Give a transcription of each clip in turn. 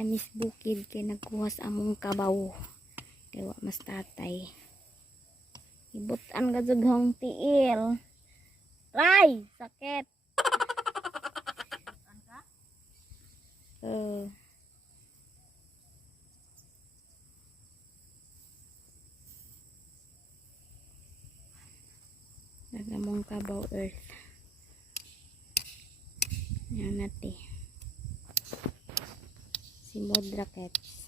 amis bukid kay nagkuha sa among kabaw. Kay wa mas tatay. Ibutan ka jughong tiil. Ray, sakit. Uh. Nagamong kabaw earth. Yan natin. Si Modrakets.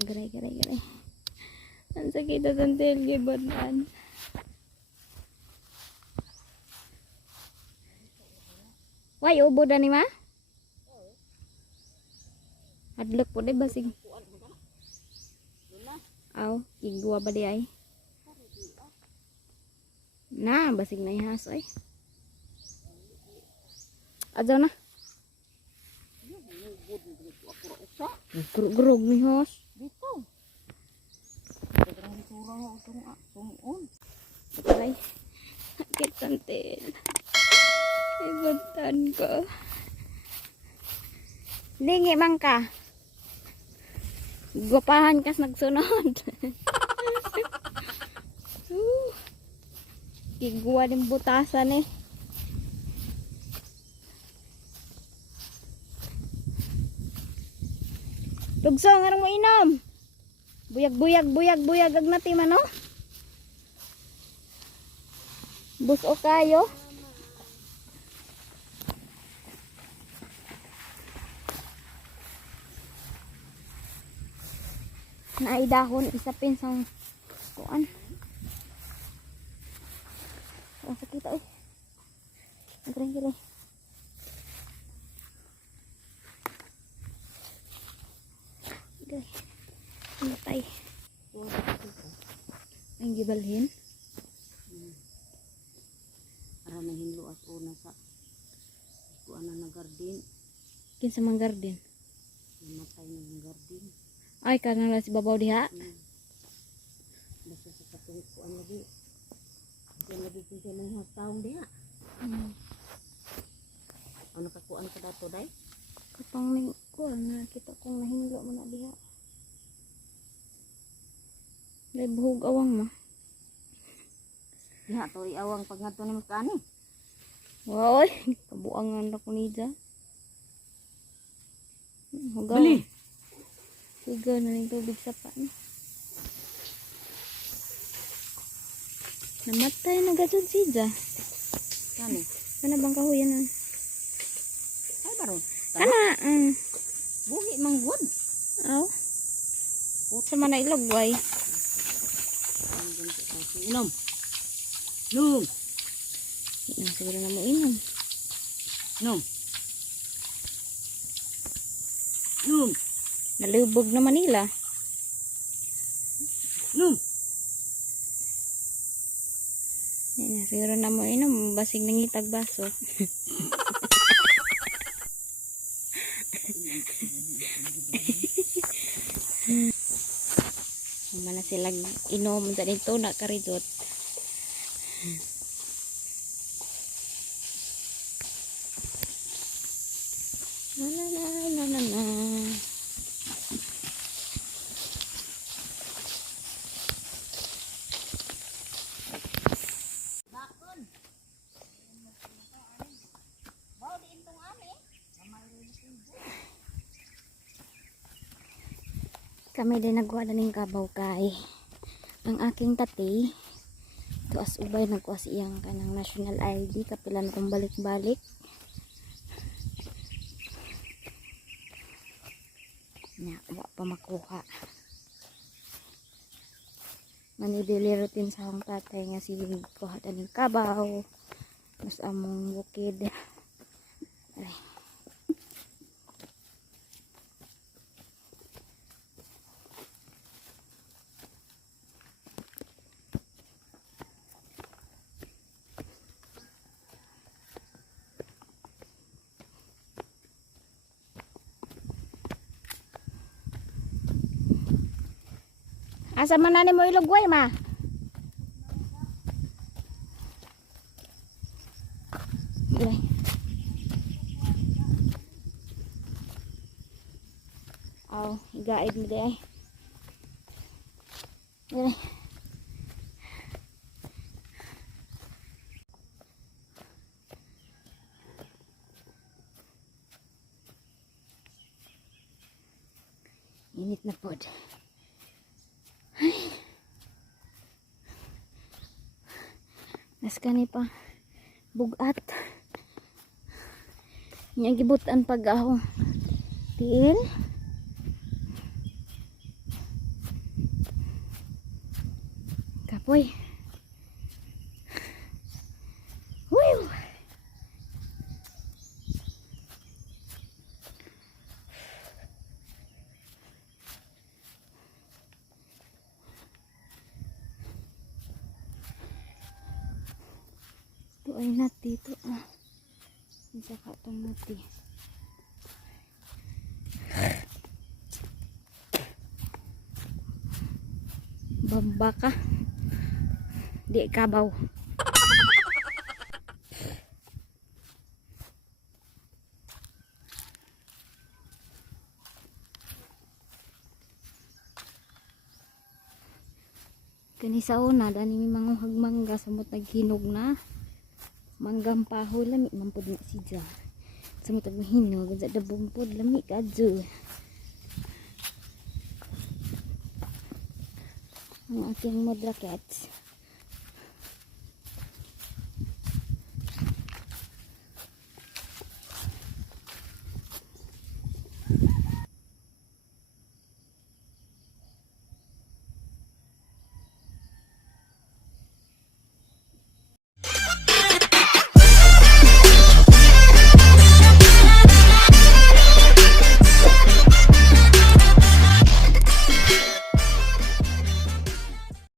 Garay. Ang sakit na santil gibataan. Why ubo na ni ma? Hadlok po day basig. Aw, igwa ba di ay? Na, basig na ihas ay. Adyo na. Grog ni hos. Dito. Sobrang surang ako tungon. Patay. Sakit santil. Ibutan ko. Lingi man ka. Gupahan kas nagsunod. Kiguwa din butasan eh. Lugsong, anong mo inom? Buyag agnati man no? Buso kayo. Naidahon isapin sa kuan. Ang sakit ay. Gire. Matay. Ang gibalhin. Para nahinlo at una sa kuan na garden. Kinsa mang garden? Namatay ng garden. Ay kanala si babaw diha. Basta sa katuwid kuan lagi. Diyan lagi kinsa nang taong diha. Ano ka kuan ka dato day? Kapang ning kuan na kita kong nahinlo man na diha. May buhog awang ma. Diha to iawang pag ngadto ni kani. Wow, kabuangan na ko ni dyan. Bali. Sigaw na ng tubig sa pan. Namatay na gajud si dyan. Kani? Kana bang kahuyan na? Ay baron. Kana, Buhi manggod. aw. Sa man na ilogway. Inom. Inom. Siguro na mo inom. Inom. Inom. Nalubog na Manila. Inom. Siguro na mo inom. Basig nangitag baso. Mana sila inom sa dito na karidot. Na. Kami din nagkuha na ng kabaw kay ang aking tati tuas ubay nagkuha siyang kanang national ID kapilan kong balik-balik na wa pa makuha manidili routine sa akong tatay nga si kuha na ng kabaw mas among bukid. Ay. Asa man na mo ilugway ma? gaid mo di ay. Dire. Init na pod. Nas kani pa bugat. Nya gibutan pag aho. Tiil. Kapoy. Woo! Ito ay nati ito. Isa ka itong nati. Bambaka. Di kabaw. Kani sa una dani mi manguhag mangga samot naghinog na. Manggang paho lami mampud na siya. Samot naghinog sa dabong pod lami kadyo. Ang aking modra cats.